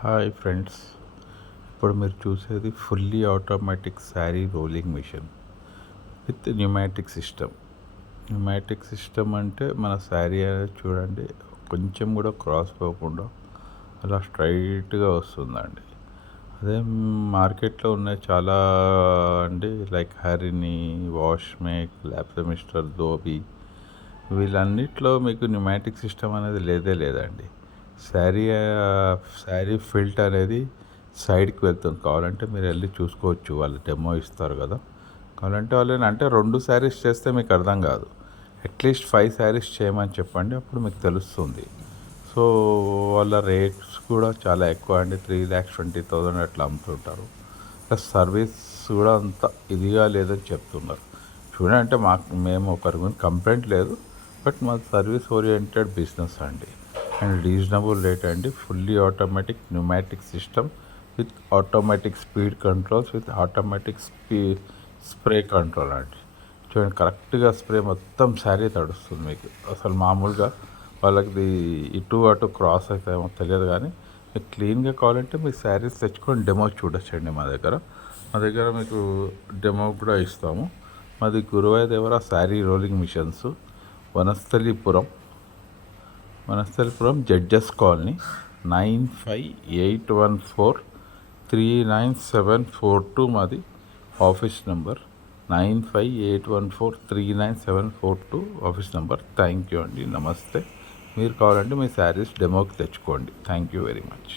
Hi friends, ఇప్పుడు మీరు చూసేది fully automatic sari rolling machine with pneumatic system. Pneumatic system అంటే మన శారీ అనేది చూడండి, కొంచెం కూడా క్రాస్ పోకుండా అలా స్ట్రైట్గా వస్తుందండి. అదే మార్కెట్లో ఉన్నాయి చాలా అండి, లైక్ హరిని, వాష్ మేక్, లేకపోతే మిస్టర్ ధోబీ, వీళ్ళన్నిట్లో మీకు న్యూమాటిక్ సిస్టమ్ అనేది లేదండి. శారీ ఫిల్ట్ అనేది సైడ్కి వెళ్తుంది. కావాలంటే మీరు వెళ్ళి చూసుకోవచ్చు, వాళ్ళు డెమో ఇస్తారు కదా. కావాలంటే వాళ్ళని అంటే 2 శారీస్ చేస్తే మీకు అర్థం కాదు, అట్లీస్ట్ 5 శారీస్ చేయమని చెప్పండి, అప్పుడు మీకు తెలుస్తుంది. సో వాళ్ళ రేట్స్ కూడా చాలా ఎక్కువ అండి, 3,20,000 అట్లా అమ్ముతుంటారు. ప్లస్ సర్వీస్ కూడా అంత ఇదిగా లేదని చెప్తున్నారు. చూడండి, అంటే మేము ఒకరి గురించి కంప్లైంట్ లేదు, బట్ మాది సర్వీస్ ఓరియంటెడ్ బిజినెస్ అండి. అండ్ రీజనబుల్ రేట్ అండి. Fully automatic pneumatic system with automatic speed controls with automatic spray control అండి. చూడండి, కరెక్ట్గా స్ప్రే మొత్తం శారీ తడుస్తుంది మీకు. అసలు మామూలుగా వాళ్ళకి ఇటు అటు క్రాస్ అవుతాయేమో తెలియదు, కానీ మీకు క్లీన్గా కావాలంటే మీ శారీస్ తెచ్చుకొని డెమో చూడొచ్చండి. మా దగ్గర మీకు డెమో కూడా ఇస్తాము. మాది గురువాయ దేవర sari rolling machines, Vanasthalipuram judges colony, 9581439742 మాది office number. 9581439742 office number. Thank you అండి, నమస్తే. మీరు కావాలంటే మీ శారీస్ డెమోకి తెచ్చుకోండి. Thank you very much.